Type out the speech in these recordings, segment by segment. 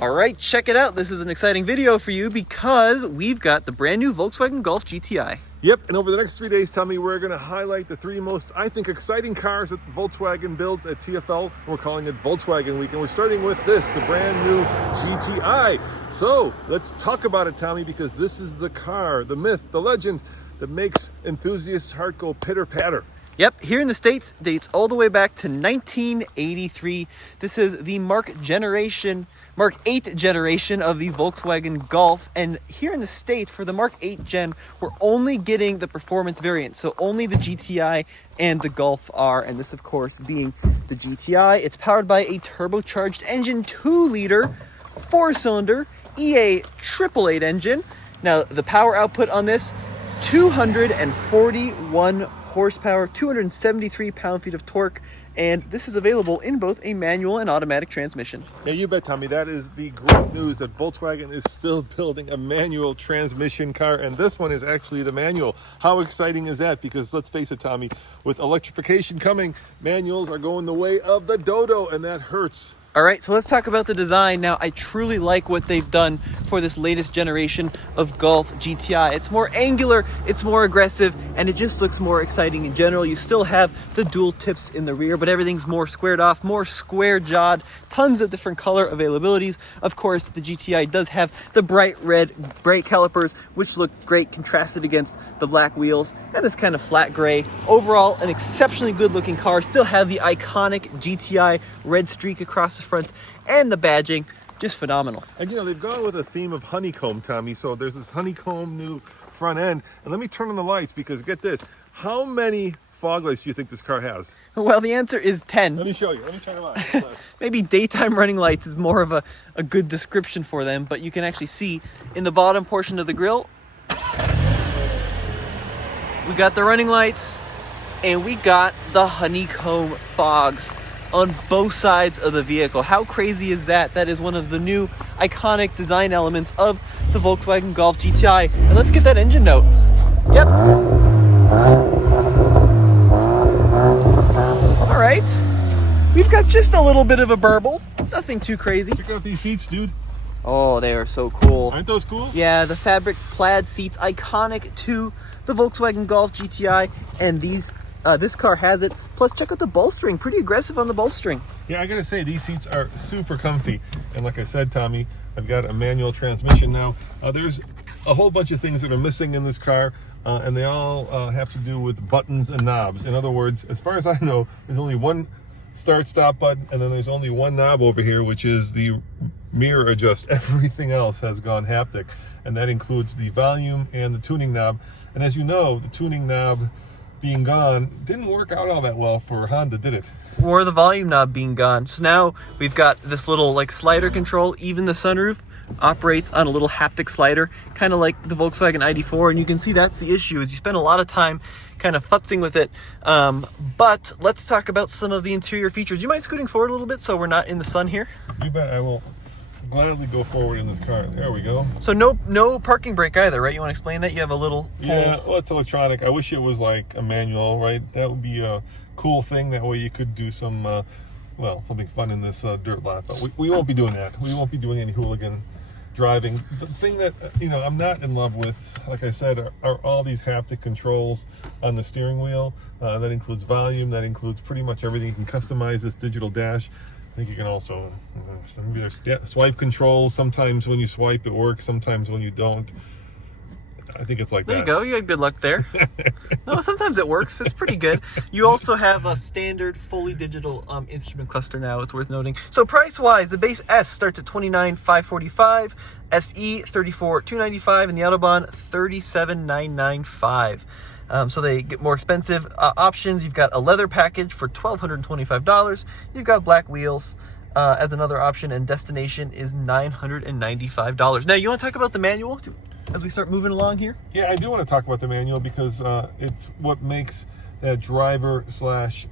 All right, check it out. This is an exciting video for you because we've got the brand new Volkswagen Golf GTI. Yep, and over the next 3 days, Tommy, we're going to highlight the three most, I think, exciting cars that Volkswagen builds at TFL. We're calling it Volkswagen Week, and we're starting with this, the brand new GTI. So let's talk about it, Tommy, because this is the car, the myth, the legend that makes enthusiasts' heart go pitter-patter. Yep, here in the States, dates all the way back to 1983. This is the Mark 8 generation of the Volkswagen Golf. And here in the States, for the Mark 8 Gen, we're only getting the performance variant. So only the GTI and the Golf R. And this, of course, being the GTI. It's powered by a turbocharged engine, 2-liter, 4-cylinder, EA 888 engine. Now, the power output on this, 241 horsepower, 273 pound-feet of torque, and this is available in both a manual and automatic transmission. Yeah, you bet, Tommy. That is the great news that Volkswagen is still building a manual transmission car, and this one is actually the manual. How exciting is that? Because let's face it, Tommy, with electrification coming, manuals are going the way of the dodo, and that hurts. All right, so let's talk about the design. Now, I truly like what they've done for this latest generation of Golf GTI. It's more angular, it's more aggressive, and it just looks more exciting in general. You still have the dual tips in the rear, but everything's more squared off, more square-jawed, tons of different color availabilities. Of course, the GTI does have the bright red brake calipers, which look great contrasted against the black wheels, and this kind of flat gray. Overall, an exceptionally good-looking car. Still have the iconic GTI red streak across the front, and the badging, just phenomenal. And you know, they've gone with a theme of honeycomb, Tommy, so there's this honeycomb new front end. And let me turn on the lights, because get this, how many fog lights do you think this car has? Well, the answer is 10. Let me show you. Let me turn them on. Maybe daytime running lights is more of a good description for them, but you can actually see in the bottom portion of the grille, we got the running lights, and we got the honeycomb fogs on both sides of the vehicle. How crazy is that? That is one of the new iconic design elements of the Volkswagen Golf GTI. And let's get that engine note. Yep. All right. We've got just a little bit of a burble. Nothing too crazy. Check out these seats, dude. Oh, they are so cool. Aren't those cool? Yeah, the fabric plaid seats, iconic to the Volkswagen Golf GTI, and this car has it. Plus, check out the bolstering. Pretty aggressive on the bolstering. Yeah, I gotta say, these seats are super comfy. And like I said, Tommy, I've got a manual transmission now. There's a whole bunch of things that are missing in this car, and they all have to do with buttons and knobs. In other words, as far as I know, there's only one start-stop button, and then there's only one knob over here, which is the mirror adjust. Everything else has gone haptic, and that includes the volume and the tuning knob. And as you know, the tuning knob being gone didn't work out all that well for Honda, did it? Or the volume knob being gone. So now we've got this little like slider control. Even the sunroof operates on a little haptic slider, kind of like the Volkswagen ID4. And you can see that's the issue, is you spend a lot of time kind of futzing with it. But let's talk about some of the interior features. Do you mind scooting forward a little bit so we're not in the sun here? You bet. I will gladly go forward in this car. There we go. So no parking brake either, right? You want to explain that? You have a little pole. Yeah, well, it's electronic. I wish it was like a manual, right? That would be a cool thing. That way you could do some, well, something fun in this dirt lot. But we won't be doing that. We won't be doing any hooligan driving. The thing that, you know, I'm not in love with, like I said, are all these haptic controls on the steering wheel. That includes volume. That includes pretty much everything. You can customize this digital dash. I think you can also, swipe controls. Sometimes when you swipe it works, sometimes when you don't. I think it's like there that. There you go. You had good luck there. No, sometimes it works. It's pretty good. You also have a standard fully digital instrument cluster now. It's worth noting. So price-wise, the base S starts at $29,545, SE $34,295, and the Autobahn $37,995. So they get more expensive options. You've got a leather package for $1,225. You've got black wheels as another option, and destination is $995. Now, you want to talk about the manual as we start moving along here? Yeah, I do want to talk about the manual because it's what makes that driver slash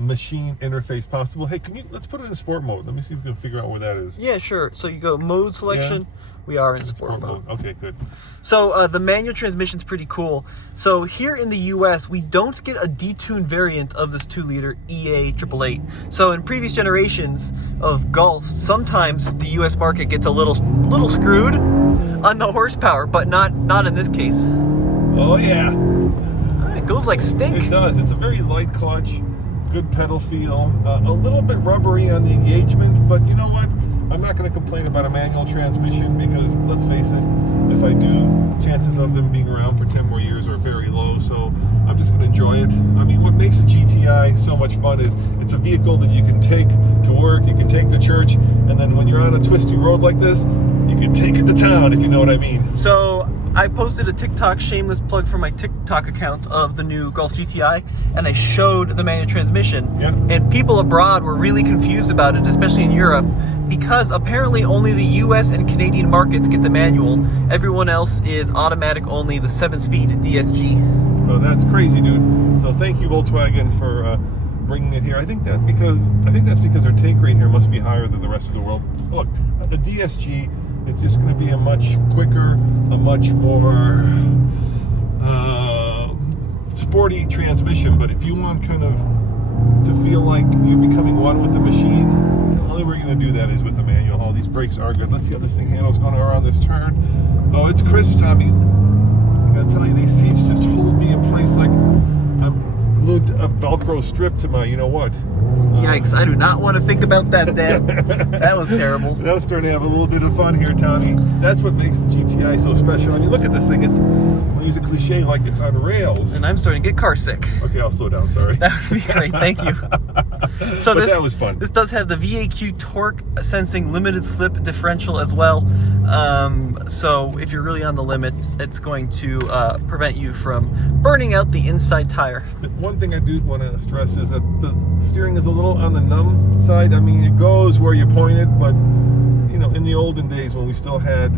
machine interface possible. Hey, let's put it in sport mode. Let me see if we can figure out where that is. Yeah, sure. So you go mode selection. Yeah. We are in sport mode. Okay, good. So the manual transmission's pretty cool. So here in the US, we don't get a detuned variant of this 2-liter EA 888. So in previous generations of Golfs, sometimes the US market gets a little screwed on the horsepower, but not in this case. Oh yeah. It goes like stink. It does. It's a very light clutch, good pedal feel, a little bit rubbery on the engagement, but you know what? I'm not going to complain about a manual transmission because, let's face it, if I do, chances of them being around for 10 more years are very low, so I'm just going to enjoy it. I mean, what makes a GTI so much fun is it's a vehicle that you can take to work, you can take to church, and then when you're on a twisty road like this, you can take it to town, if you know what I mean. So I posted a TikTok shameless plug for my TikTok account of the new Golf GTI, and I showed the manual transmission. Yeah. And people abroad were really confused about it, especially in Europe, because apparently only the US and Canadian markets get the manual. Everyone else is automatic only, the 7-speed DSG. So that's crazy, dude. So thank you, Volkswagen, for bringing it here. I think that's because our take rate here must be higher than the rest of the world. Look, the DSG is just going to be a much quicker, a much more sporty transmission. But if you want kind of to feel like you're becoming one with the machine, the only way you're going to do that is with a manual. All these brakes are good. Let's see how this thing handles going around this turn. Oh, it's crisp, Tommy. I got to tell you, these seats just hold me in place like I'm glued a Velcro strip to my, you know what. Yikes, I do not want to think about that, Dad. That was terrible. Now we're starting to have a little bit of fun here, Tommy. That's what makes the GTI so special. I mean, look at this thing. I'll use a cliche like it's on rails. And I'm starting to get car sick. Okay, I'll slow down, sorry. That would be great, thank you. So But that was fun. This does have the VAQ torque sensing limited slip differential as well. So if you're really on the limit, it's going to prevent you from burning out the inside tire. One thing I do want to stress is that the steering is a little on the numb side. I mean, it goes where you point it, but you know, in the olden days when we still had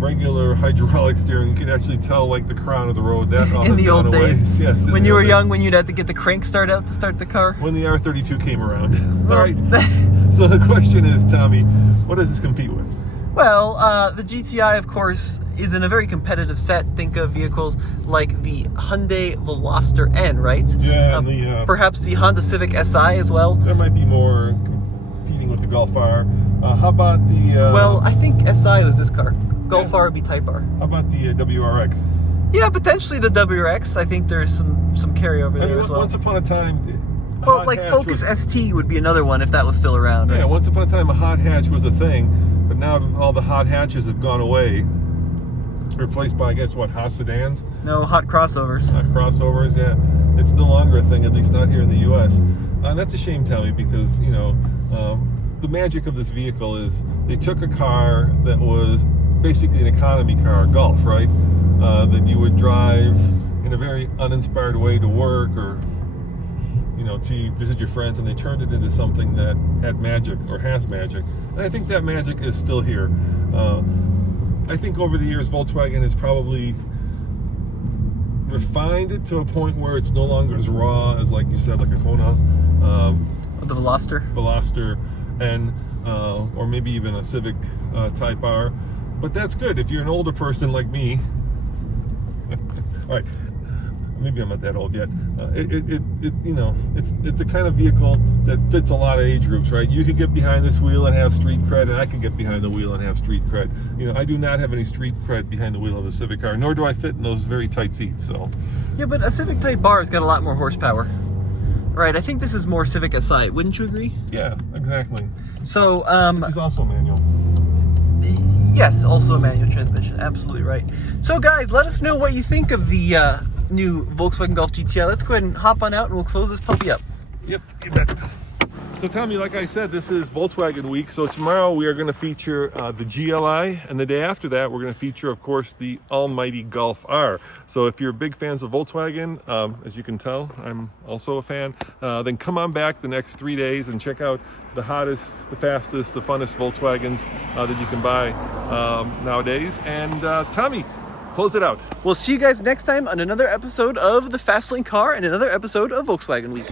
regular hydraulic steering, you could actually tell like the crown of the road. That all in the old days, yes, when you were young, when you'd have to get the crank start out to start the car. When the R32 came around. All right. So the question is, Tommy, what does this compete with? Well, the GTI, of course, is in a very competitive set. Think of vehicles like the Hyundai Veloster N, right? Yeah, and perhaps the Honda Civic Si as well. There might be more competing with the Golf R. How about the... well, I think Si was this car. Golf R would be Type R. How about the WRX? Yeah, potentially the WRX. I think there's some carryover there as well. Once upon a time... Well, like Focus ST would be another one if that was still around. Yeah, right? once upon a time a hot hatch was a thing, but now all the hot hatches have gone away. Replaced by, I guess, what, hot sedans? No, hot crossovers. Hot crossovers, yeah. It's no longer a thing, at least not here in the U.S. That's a shame, Tommy, because, you know, the magic of this vehicle is they took a car that was basically an economy car, a Golf, right? That you would drive in a very uninspired way to work or, you know, to visit your friends, and they turned it into something that had magic or has magic. And I think that magic is still here. I think over the years, Volkswagen has probably refined it to a point where it's no longer as raw as, like you said, like a Kona. The Veloster. And or maybe even a Civic Type R. But that's good if you're an older person like me. All right, maybe I'm not that old yet. You know, it's a kind of vehicle that fits a lot of age groups, right? You could get behind this wheel and have street cred, and I can get behind the wheel and have street cred. You know, I do not have any street cred behind the wheel of a Civic car, nor do I fit in those very tight seats. So. Yeah, but a Civic Type R has got a lot more horsepower. Right, I think this is more Civic Si. Wouldn't you agree? Yeah, exactly. So, Which is also a manual. Yes, also a manual transmission. Absolutely right. So, guys, let us know what you think of the new Volkswagen Golf GTI. Let's go ahead and hop on out and we'll close this puppy up. Yep, you bet. So Tommy, like I said, this is Volkswagen week. So tomorrow we are going to feature the GLI, and the day after that we're going to feature, of course, the almighty Golf R. So if you're big fans of Volkswagen, as you can tell, I'm also a fan, then come on back the next 3 days and check out the hottest, the fastest, the funnest Volkswagens that you can buy nowadays. And Tommy, close it out. We'll see you guys next time on another episode of the Fastlane Car and another episode of Volkswagen Week.